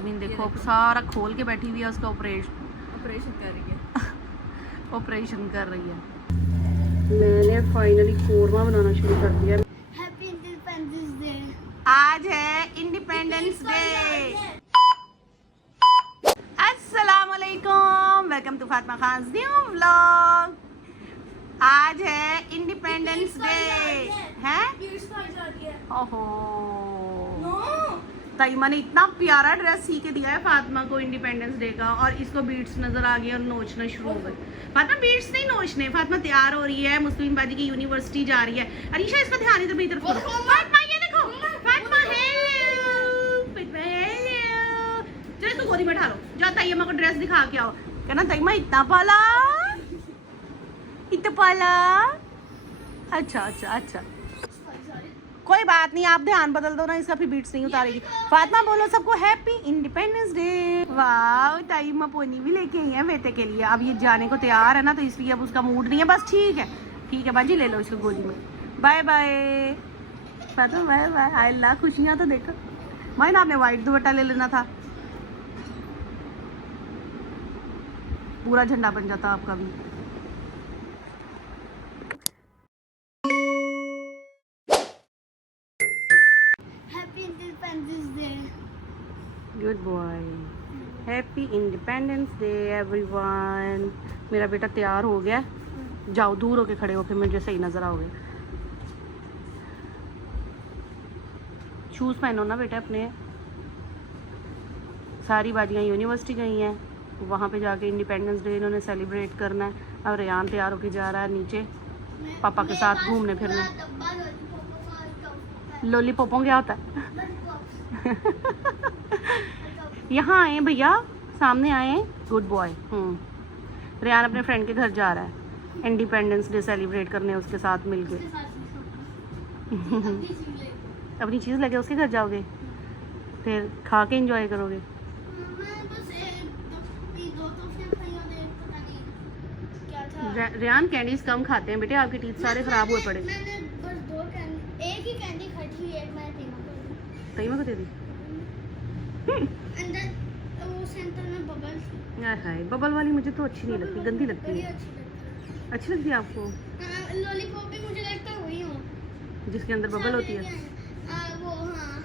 मुस्तबिन देखो सारा खोल के बैठी हुई है, उसका ऑपरेशन कर रही है ऑपरेशन कर रही है। मैंने फाइनली कोरमा बनाना शुरू कर दिया। Happy independence day. आज है इंडिपेंडेंस डे। अस्सलाम वालेकुम, welcome to Fatima Khan new vlog. आज है इंडिपेंडेंस डे है। ओहो ताइमा ने इतना प्यारा ड्रेस सी के दिया है फातिमा को इंडिपेंडेंस डे का, और इसको बीट्स नजर आ गई और नोचना शुरू हो गई। फातिमा बीट्स नहीं नोचने, फातिमा तैयार हो रही है, मुस्लिम बाजी की यूनिवर्सिटी जा रही है। अरीशा इसका ध्यान इधर भी इधर फातिमा ये देखो, फातिमा हेलो चलो तू गोदी में बैठा लो, जा ताइमा को ड्रेस दिखा के आओ। कहना ताइमा इतना पाला अच्छा अच्छा अच्छा कोई बात नहीं, आप ध्यान बदल दो ना इसका, फिर बीट्स नहीं उतारेगी। फातिमा बोलो सबको हैप्पी इंडिपेंडेंस डे। वाह ताइमा पोनी भी लेके आई है बेटे के लिए। अब ये जाने को तैयार है ना, तो इसलिए अब उसका मूड नहीं है। बस ठीक है बाजी ले लो इसको गोदी में। Bye bye Fatima, bye bye. Allah खुशियाँ तो देखो माइन, आपने वाइट दुपट्टा ले लेना था, पूरा झंडा बन जाता आपका भी। Good boy, happy independence day everyone. मेरा बेटा तैयार हो गया, जाओ दूर होके खड़े हो, फिर मुझे सही नज़र आओगे। शूज़ पहनो ना बेटा अपने। सारी बाजियाँ यूनिवर्सिटी गई हैं, वहाँ पे जाके इंडिपेंडेंस डे इन्होंने सेलिब्रेट करना है। अब रेयान तैयार होके जा रहा है नीचे पापा के साथ घूमने फिरने। लॉलीपॉपों क्या होता है यहाँ आए भैया, सामने आए। Good boy. रेयान अपने फ्रेंड के घर जा रहा है इंडिपेंडेंस डे सेलिब्रेट करने, उसके साथ मिलके। अपनी चीज़ लेके उसके घर जाओगे, फिर खा के एंजॉय करोगे। रेयान कैंडीज कम खाते हैं बेटे, आपके टीथ सारे खराब हुए पड़े। एक ही कैंडी खटी है, एक मैंने तईमा को दे दी। अंदर वो सेंटर में बबल। हाय बबल वाली मुझे तो अच्छी नहीं लगती, गंदी लगती है। अच्छी लगती है आपको? लॉलीपॉप भी मुझे लगता है वही हो जिसके अंदर बबल होती है। वो हाँ,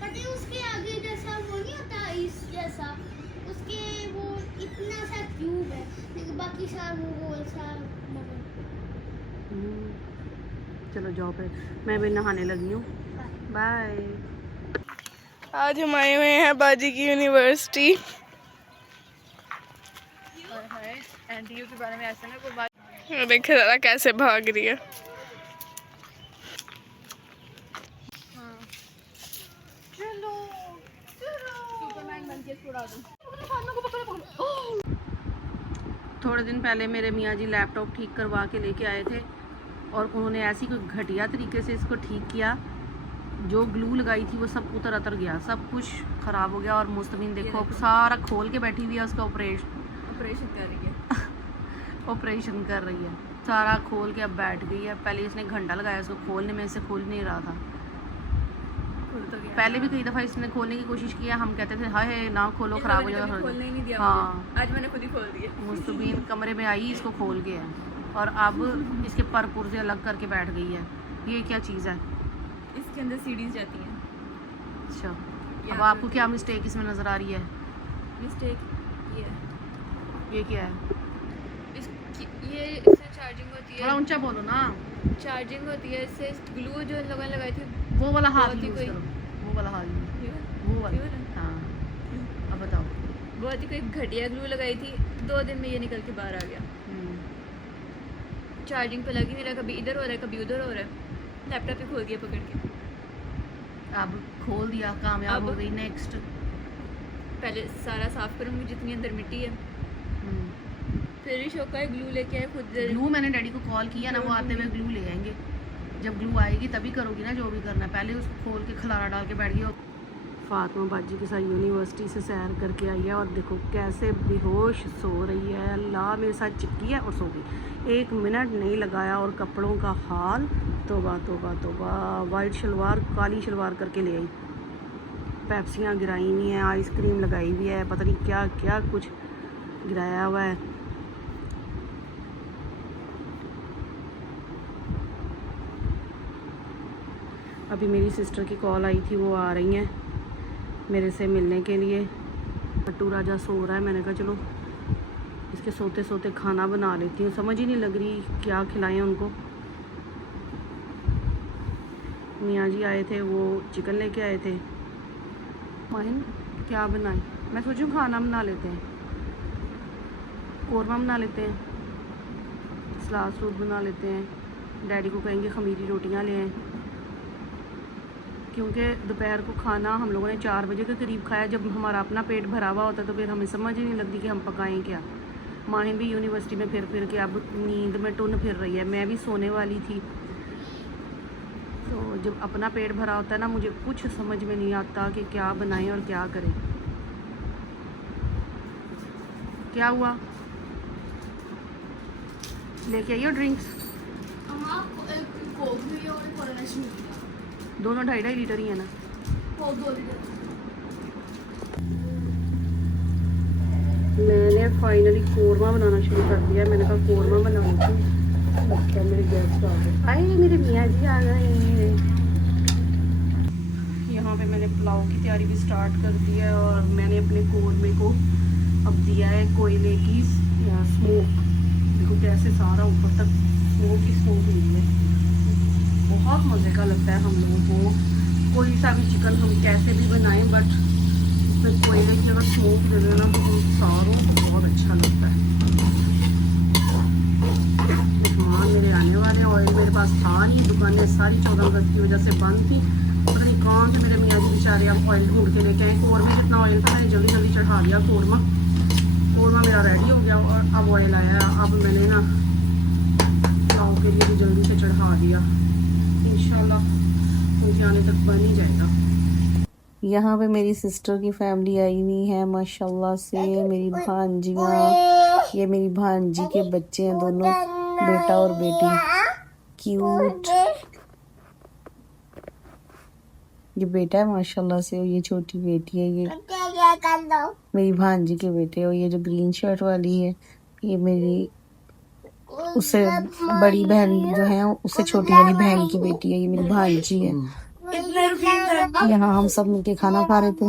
पता है उसके आगे जैसा वो नहीं होता इस जैसा, उसके वो इतना सा ट्यूब है, लेकिन बाकी सारा वो गोल सा बबल। चलो जाओ फिर, मैं भी नहाने लगी हूँ। बाय। आज हम आए हुए हैं बाजी की यूनिवर्सिटी। एनटीयू के बारे में ऐसा ना कोई बात। देखे जरा कैसे भाग रही है। थोड़े दिन पहले मेरे मियाँ जी लैपटॉप ठीक करवा के लेके आए थे, और उन्होंने ऐसी कोई घटिया तरीके से इसको ठीक किया, जो ग्लू लगाई थी वो सब उतर गया, सब कुछ ख़राब हो गया। और मुस्तबिन देखो सारा खोल के बैठी हुई है, उसका ऑपरेशन कर रही है ऑपरेशन कर रही है, सारा खोल के अब बैठ गई है। पहले इसने घंटा लगाया इसको खोलने में, इससे खोल नहीं रहा था। पहले भी कई दफ़ा इसने खोलने की कोशिश किया, हम कहते थे हाय ना खोलो, ख़राब हो जाएगा। हाँ आज मैंने खुद ही खोल दिया। मुस्तबिन कमरे में आई, इसको खोल के है, और अब इसके पर से अलग करके बैठ गई है। ये क्या चीज़ है? इसके अंदर सीढ़ीज जाती हैं। अच्छा, अब आपको क्या मिस्टेक इसमें नज़र आ रही है? मिस्टेक ये क्या है? ये इससे चार्जिंग होती है। थोड़ा ऊंचा बोलो ना। चार्जिंग होती है इससे। ग्लू जो लोगों ने लगाई थी वो वाला हाथ बहुत ही यूज़ कोई- करो, वो वाला हाथ यूज़, ये वो वाला। वाला? हाँ अब बताओ। बहुत ही कोई घटिया ग्लू लगाई थी, 2 दिन में ये निकल के बाहर आ गया। चार्जिंग पे लगी नहीं रहा, कभी इधर हो रहा है कभी उधर हो रहा है। लैपटॉप ही खोल दिया पकड़ के। अब खोल दिया, कामयाब अब- हो गई। नेक्स्ट पहले सारा साफ करूँगी जितनी अंदर मिट्टी है, फिर ही शौक है ग्लू लेके आए खुद। ग्लू मैंने डैडी को कॉल किया ना, वो आते हुए ग्लू ले आएंगे। जब ग्लू आएगी तभी करोगी ना जो भी करना है। पहले उसको खोल के खलारा डाल के बैठ गई। फातिमा बाजी के साथ यूनिवर्सिटी से सैर करके आई है, और देखो कैसे बेहोश सो रही है। अल्लाह मेरे साथ चिपकी है और सो गई, 1 मिनट नहीं लगाया। और कपड़ों का हाल तौबा तौबा तौबा। वाइट शलवार काली शलवार करके ले आई, पेप्सियाँ गिराई हुई हैं, आइसक्रीम लगाई हुई है, पता नहीं क्या क्या कुछ गिराया हुआ है। अभी मेरी सिस्टर की कॉल आई थी, वो आ रही हैं मेरे से मिलने के लिए। पट्टू राजा सो रहा है, मैंने कहा चलो इसके सोते सोते खाना बना लेती हूँ। समझ ही नहीं लग रही क्या खिलाएं उनको। मियाँ जी आए थे, वो चिकन लेके आए थे। माहिन क्या बनाए? मैं सोचूं खाना बना लेते हैं, कौरमा बना लेते हैं, सलाद सूद बना लेते हैं। डैडी को कहेंगे खमीरी रोटियां ले आएं, क्योंकि दोपहर को खाना हम लोगों ने 4 बजे के करीब खाया। जब हमारा अपना पेट भरा हुआ होता तो फिर हमें समझ ही नहीं लगती कि हम पकाएं क्या। माहिन भी यूनिवर्सिटी में फिर के अब नींद में टुन फिर रही है, मैं भी सोने वाली थी। तो जब अपना पेट भरा होता है ना, मुझे कुछ समझ में नहीं आता कि क्या बनाएं और क्या करें। क्या हुआ? लेके आइयो ड्रिंक्स, दोनों 2.5 लीटर ही है ना। मैंने फाइनली कौरमा बनाना शुरू कर दिया। मैंने कहा कौरमा बना लेती हूँ। अच्छा मेरे गेस्ट आ गए, आए मेरे मियाँ जी आ गए। यहाँ पे मैंने पुलाव की तैयारी भी स्टार्ट कर दी है और मैंने अपने कौरमे को अब दिया है कोयले की स्मोक। देखो कैसे सारा ऊपर तक स्मोक ही स्मोक हुई है। बहुत मज़े का लगता है हम लोगों को कोई सा भी चिकन हम कैसे भी बनाएं, बट उसमें कोयले की अगर स्मोक दे देना तो हम सारों बहुत अच्छा लगता है। मेहमान मेरे आने वाले, ऑयल मेरे पास था नहीं, दुकानें सारी 14 अगस्त की वजह से बंद थी। पता नहीं कौन से मेरे मियाँ जी बेचारे अब ऑयल ढूंढ के लेके आए। कौरमा जितना ऑयल था मैंने जल्दी जल्दी चढ़ा दिया। कौरमा मेरा रेडी हो गया और अब ऑयल आया। अब मैंने ना पुलाव के लिए भी जल्दी से चढ़ा दिया, इंशाल्लाह उनके आने तक बन ही जाएगा। यहाँ पे मेरी सिस्टर की फैमिली आई हुई है माशाल्लाह से। मेरी भांजियाँ, ये मेरी भांजी के बच्चे हैं दोनों, बेटा और बेटी, क्यूट। ये बेटा है माशाल्लाह से और ये छोटी बेटी है। ये मेरी भांजी के बेटे और ये जो ग्रीन शर्ट वाली है ये मेरी उससे बड़ी बहन जो है, उससे छोटी वाली बहन की बेटी है। ये मेरी भांजी है। यहाँ हम सब मिलके खाना खा रहे थे।